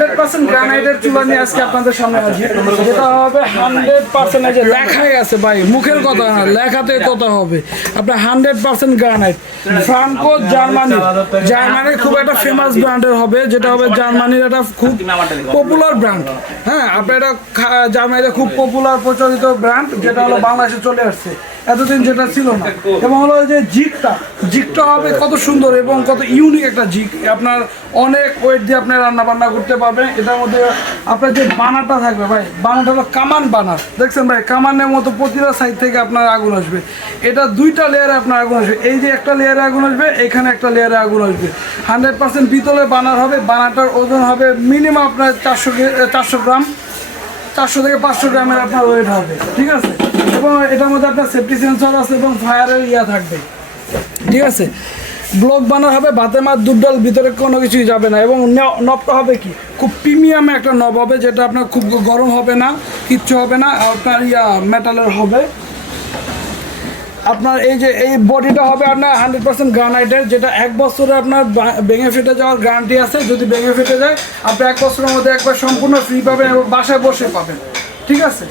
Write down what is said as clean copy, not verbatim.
100% গ্রানাইটের চুলা নিয়ে আজকে আপনাদের সামনে হাজির। যেটা হবে 100% এই যে লেখাই আছে ভাই, মুখের কথা না, লেখাতে কথা হবে। আপনার 100% গ্রানাইট, ফ্রাঙ্কো জার্মানির খুব একটা ফেমাস ব্র্যান্ডের হবে, যেটা হবে জার্মানির একটা খুব পপুলার ব্র্যান্ড। হ্যাঁ, আপনার এটা জার্মানিতে খুব পপুলার প্রচলিত ব্র্যান্ড, যেটা হলো বাংলাদেশে চলে আসছে, এতদিন যেটা ছিল না। এবং হলো যে জিগটা হবে কত সুন্দর এবং কত ইউনিক একটা জিগ। আপনার অনেক ওয়েট দিয়ে আপনি রান্না বান্না করতে পারবেন। এটার মধ্যে আপনার যে বানাটা থাকবে ভাই, বানাটা হলো কামান বানা, দেখছেন ভাই, কামানের মতো প্রতিটা সাইড থেকে আপনার আগুন আসবে। এটা দুইটা লেয়ারে আপনার আগুন আসবে, এই যে একটা লেয়ারে আগুন আসবে, এখানে একটা লেয়ারে আগুন আসবে। 100% পিতলের বানার হবে। বানাটার ওজন হবে মিনিমাম আপনার 400 গ্রাম, 400 থেকে 500 গ্রামের আপনার ওয়েট হবে, ঠিক আছে। এবং এটার মধ্যে আপনার সেফটি সেন্সর আছে এবং ফায়ারের থাকবে, ঠিক আছে। ব্লক বানার হবে, ভাতে মাছ দুধ ডাল, ভিতরে কোনো কিছুই যাবে না। এবং নবটা হবে কি খুব প্রিমিয়াম একটা নব হবে, যেটা আপনার খুব গরম হবে না, কিচ্ছু হবে না, আপনার মেটালের হবে। আপনার এই যে এই বডিটা হবে আপনার 100% গ্রানাইটের, যেটা 1 বছরে আপনার ভেঙে ফেটে যাওয়ার গ্যারান্টি আছে। যদি ভেঙে ফেটে যায় আপনি 1 বছরের মধ্যে একবার সম্পূর্ণ ফ্রি পাবেন এবং বাসায় বসে পাবেন, ঠিক আছে।